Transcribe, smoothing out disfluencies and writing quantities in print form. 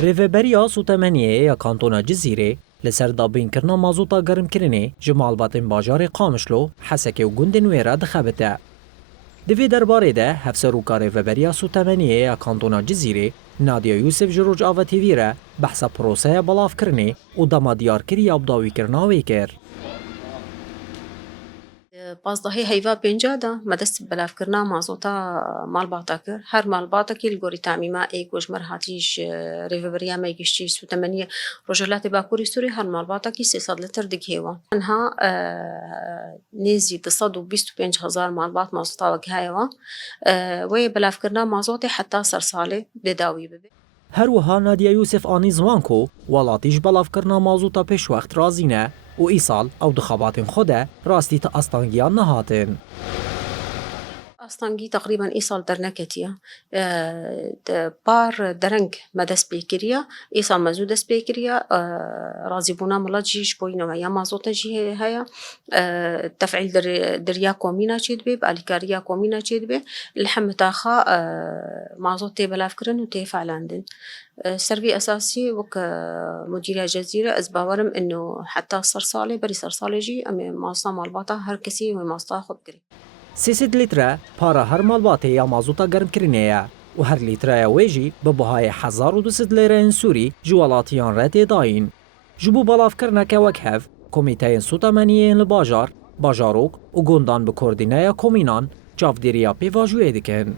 ریوبریا سوتمنیه کانتونا جزیره لسر دابین کرنا مازوتا گرم کرنه جمال باتن باجار قامشلو حسکه و گند نویره دخبته. دوی درباره ده هفسروکا ریوبریا سوتمنیه کانتونا جزیره نادیا یوسف جروج آواتی ویره بحث پروسه بلاف کرنه و دما دیار کری ابداوی کرناوی کر. بازدهی هیوا بینجا دا مدست بلاف کرنا مازوتا مال باتا کر هر مال باتا کی الگوری تعمیما ایک وجمر هاتیش ریوبریا میگشتی سوتمنیه رجالات باکوری سوری هر مال باتا کی 300 لتر دگیوا انها نزی 225,000 مال بات مازوتا وگهایوا و بلاف کرنا مازوتی حتی سرساله بداوی ببی. هر وها نادیا یوسف آنی زوانکو ولاتیش بلاف کرنا مازوتا پیش وقت رازینه و ایسال او دخابات خوده راستی تا استانگیان نهاتن. استانگی تقریبا ای سال در نکتیه بار درنگ مدست بیکریه ای سال مزود دست بیکریه رازی بونا ملا جیش بوینه و یا مازوتا جی هیا تفعیل دریا کومینا چید بی بالیکاریا کومینا چید بی الحم تاخا مازوت بلاف کرن و فعلاندن سرفي أساسي وك مديرية جزيرة أزباورم إنه حتى صرصالي بري صرصالي جي أمي ماستا مالباتا هر كسي وماستا خود كري 300 لیتره پارا هر مالباته یا مازوتا گرم کرنه و هر لیتره ویجی به بهای 1200 لیره سوری جوالاتیان رد داین. جبو بلاف کرنه که وکهف کمیته سوتمنیه لباجار، باجاروک و گندان به کردینه کومینان جافدیریا پیواجوه دکن.